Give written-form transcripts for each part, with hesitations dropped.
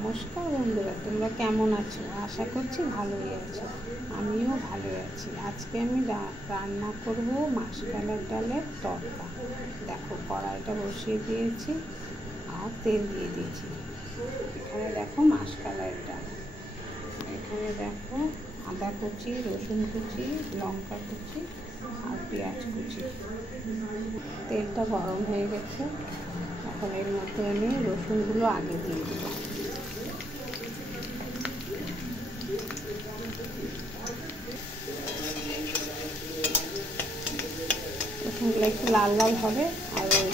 নমস্কার বন্ধুরা, তোমরা কেমন আছো? আশা করছি ভালোই আছো। আমিও ভালো আছি। আজকে আমি রান্না করব মাসকলাইয়ের ডালের তরকা। দেখো, কড়াইটা বসিয়ে দিয়েছি আর তেল দিয়ে দিয়েছি। এখানে দেখো মাসকলাইয়ের ডাল, এখানে দেখো আদা কুচি, রসুন কুচি, লঙ্কা কুচি আর পেঁয়াজ কুচি। তেলটা গরম হয়ে গেছে, এখন এর মধ্যে আমি রসুনগুলো আগে দিয়ে দেব। রসুনগুলো একটু লাল লাল হবে আর ওই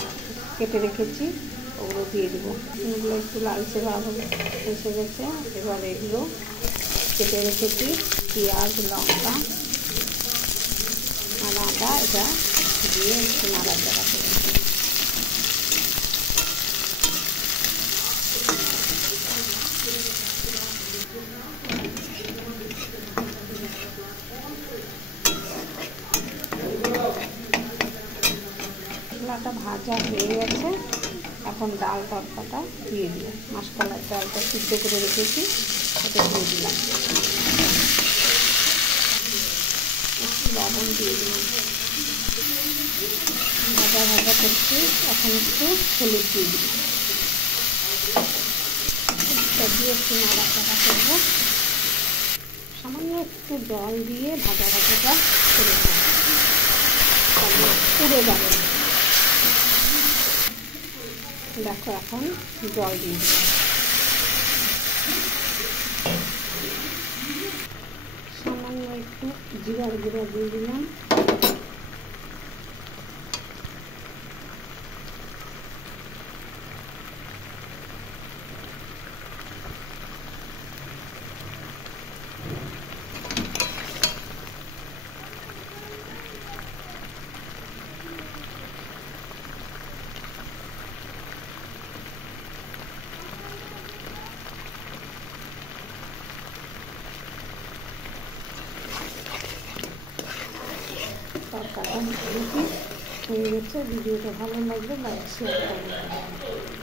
কেটে রেখেছি ওগুলো দিয়ে দেবো। রসুনগুলো একটু লালচে ভাব এসে গেছে। এবার এগুলো কেটে রেখেছি পেঁয়াজ, লঙ্কা আর আদা, এটা দিয়ে একটু নাড়াচাড়া করে দেবো। মশলাটা ভাজা হয়ে গেছে, এখন ডাল তরকাটা দিয়ে দিই। মাসকলাইয়ের ডালটা সিদ্ধ করে রেখেছি, এটা দিয়ে দিলাম। একটু লবণ দিয়ে দিলাম। ভাজা ভাজা করছি, এখন একটু হলুদ দিয়ে দিই। এটা দিয়ে একটু নাড়াচাড়া করবো। সামান্য একটু জল দিয়ে ভাজা ভাজাটা করে নেব, তাহলে পুড়ে যাবে না। দেখো, এখন জল দিয়ে দিলাম। সামান্য একটু জিরার গুঁড়ো দিয়ে দিলাম। তরকাটা হয়ে গেছে। ভিডিওটা ভালো লাগলে লাইক শেয়ার করবেন।